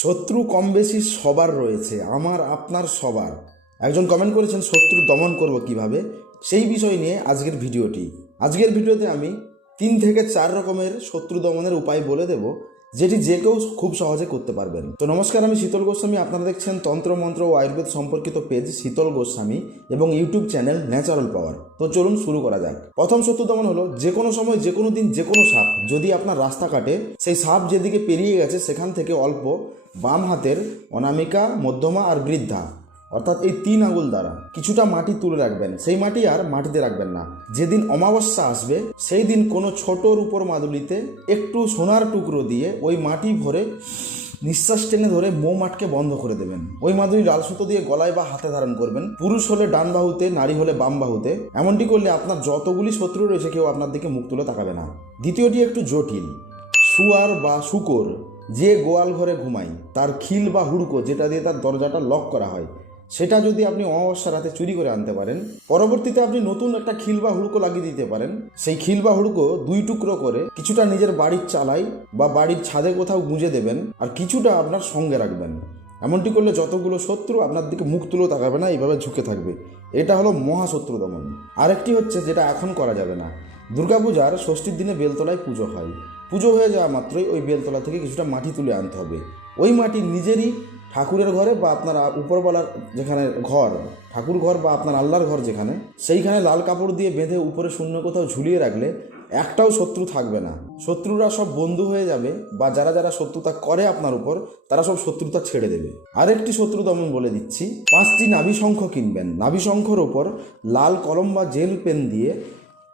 শত্রু কম বেশি সবার রয়েছে, আমার, আপনার সবার। একজন কমেন্ট করেছেন, শত্রু দমন করব কীভাবে? সেই বিষয় নিয়ে আজকের ভিডিওটি। আজকের ভিডিওতে আমি তিন থেকে চার রকমের শত্রু দমনের উপায় বলে দেব, যেটি যে কেউ খুব সহজে করতে পারবেন। তো নমস্কার, আমি শীতল গোস্বামী। আপনারা দেখছেন তন্ত্র, মন্ত্র ও আয়ুর্বেদ সম্পর্কিত পেজ শীতল গোস্বামী এবং ইউটিউব চ্যানেল ন্যাচারাল পাওয়ার তো চলুন শুরু করা যাক। প্রথম শত্রু দমন হলো যে কোনো সময়, যে কোনো দিন, যে কোনো সাপ। যদি আপনার রাস্তা কাটে সেই সাপ যেদিকে পেরিয়ে গেছে, সেখান থেকে অল্প বাম হাতের অনামিকা, মধ্যমা আর বৃদ্ধা। অর্থাৎ এই তিন আঙুল দ্বারা। কিছুটা মাটি তুলে রাখবেন। সেই মাটি আর মাটিতে রাখবেন না। যেদিন অমাবস্যা আসবে, সেই দিন কোনো ছোটোর উপর মাদুলিতে একটু সোনার টুকরো দিয়ে ওই মাটি ভরে নিঃশ্বাস টেনে ধরে মোম আটকে বন্ধ করে দেবেন। ওই মাদুরি লাল সুতো দিয়ে গলায় বা হাতে ধারণ করবেন। পুরুষ হলে ডান বাহুতে, নারী হলে বাম বাহুতে। এমনটি করলে আপনার যতগুলি শত্রু রয়েছে, কেউ আপনার দিকে মুখ তুলে তাকাবে না। দ্বিতীয়টি একটু জটিল। শুয়ার বা শুকর। যে গোয়াল ঘরে ঘুমায় তার খিল বা হুড়কো যেটা দিয়ে তার দরজাটা লক করা হয়, সেটা যদি আপনি অমাবস্যা রাতে চুরি করে আনতে পারেন, পরবর্তীতে আপনি নতুন একটা খিল বা হুড়কো লাগিয়ে দিতে পারেন। সেই খিল বা হুড়কো দুই টুকরো করে কিছুটা নিজের বাড়ির চালাই বা বাড়ির ছাদে কোথাও গুঁজে দেবেন আর কিছুটা আপনার সঙ্গে রাখবেন। এমনটি করলে যতগুলো শত্রু আপনার দিকে মুখ তুলেও তাকাবে না, এইভাবে ঝুঁকে থাকবে। এটা হলো মহাশত্রু দমন। আরেকটি হচ্ছে যেটা এখন করা যাবে না। দুর্গাপূজার ষষ্ঠীর দিনে বেলতলায় পুজো হয়। পুজো হয়ে যাওয়া মাত্রই ওই বেলতলা থেকে কিছুটা মাটি তুলে আনতে হবে। ওই মাটি নিজেরই ঠাকুরের ঘরে বা আপনার উপরবেলার যেখানে ঘর, ঠাকুর ঘর বা আপনার আল্লাহর ঘর যেখানে, সেইখানে লাল কাপড় দিয়ে বেঁধে উপরে শূন্য কোথাও ঝুলিয়ে রাখলে একটাও শত্রু থাকবে না। শত্রুরা সব বন্ধু হয়ে যাবে বা যারা যারা শত্রুতা করে আপনার উপর, তারা সব শত্রুতা ছেড়ে দেবে। আরেকটি শত্রু দমন বলে দিচ্ছি, পাঁচটি নাভি শঙ্খ কিনবেন। নাভি শঙ্খর ওপর লাল কলম বা জেল পেন দিয়ে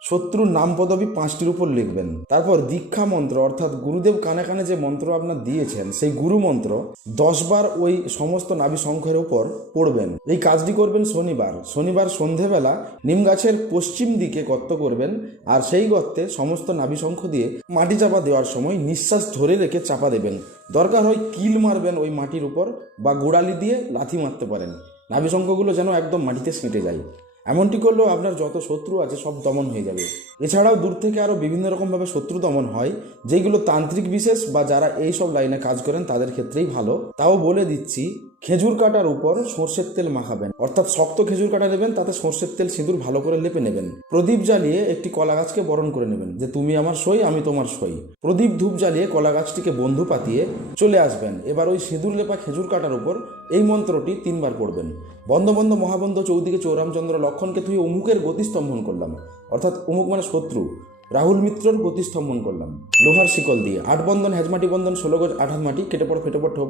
শত্রুর নাম পদবি পাঁচটির উপর লিখবেন। তারপর দীক্ষা মন্ত্র, অর্থাৎ গুরুদেব কানে কানে যে মন্ত্র আপনার দিয়েছেন, সেই গুরু মন্ত্র দশবার ওই সমস্ত নাভি শঙ্খের উপর পড়বেন। এই কাজটি করবেন শনিবার। শনিবার সন্ধেবেলা নিম গাছের পশ্চিম দিকে গর্ত করবেন আর সেই গর্তে সমস্ত নাভি শঙ্খ দিয়ে মাটি চাপা দেওয়ার সময় নিঃশ্বাস ধরে রেখে চাপা দেবেন। দরকার হয় কিল মারবেন ওই মাটির উপর বা গোড়ালি দিয়ে লাথি মারতে পারেন। নাভি শঙ্খগুলো যেন একদম মাটিতে সেঁটে যায়। এমনটি করলেও আপনার যত শত্রু আছে সব দমন হয়ে যাবে। এছাড়াও দূর থেকে আরও বিভিন্ন রকমভাবে শত্রু দমন হয় যেগুলো তান্ত্রিক বিশেষ বা যারা এই সব লাইনে কাজ করেন তাদের ক্ষেত্রেই ভালো। তাও বলে দিচ্ছি খেজুর কাটার উপর সর্ষের তেল মাখাবেন। অর্থাৎ শক্ত খেজুর কাটা নেবেন, তাতে সর্ষের তেল সিঁদুর ভালো করে লেপে নেবেন। প্রদীপ জ্বালিয়ে একটি কলা গাছকে বরণ করে নেবেন যে, তুমি আমার সই, আমি তোমার সই। প্রদীপ ধূপ জ্বালিয়ে কলা গাছটিকে বন্ধু পাতিয়ে চলে আসবেন। এবার ওই সিঁদুর লেপা খেজুর কাটার উপর এই মন্ত্রটি তিনবার পড়বেন বন্ধ বন্ধ মহাবন্ধ চৌদিকে চৌরামচন্দ্র লক্ষণকে তুই অমুকের গতিস্তম্ভন করলাম। অর্থাৎ অমুক মানে শত্রু। রাহুল মিত্রর গতিস্তম্ভন করলাম। লোহার শিকল দিয়ে। আট বন্ধন হেজমাটি বন্ধন, ষোলো গজ, আঠাত মাটি, কেটে পড়, ফেটে পড়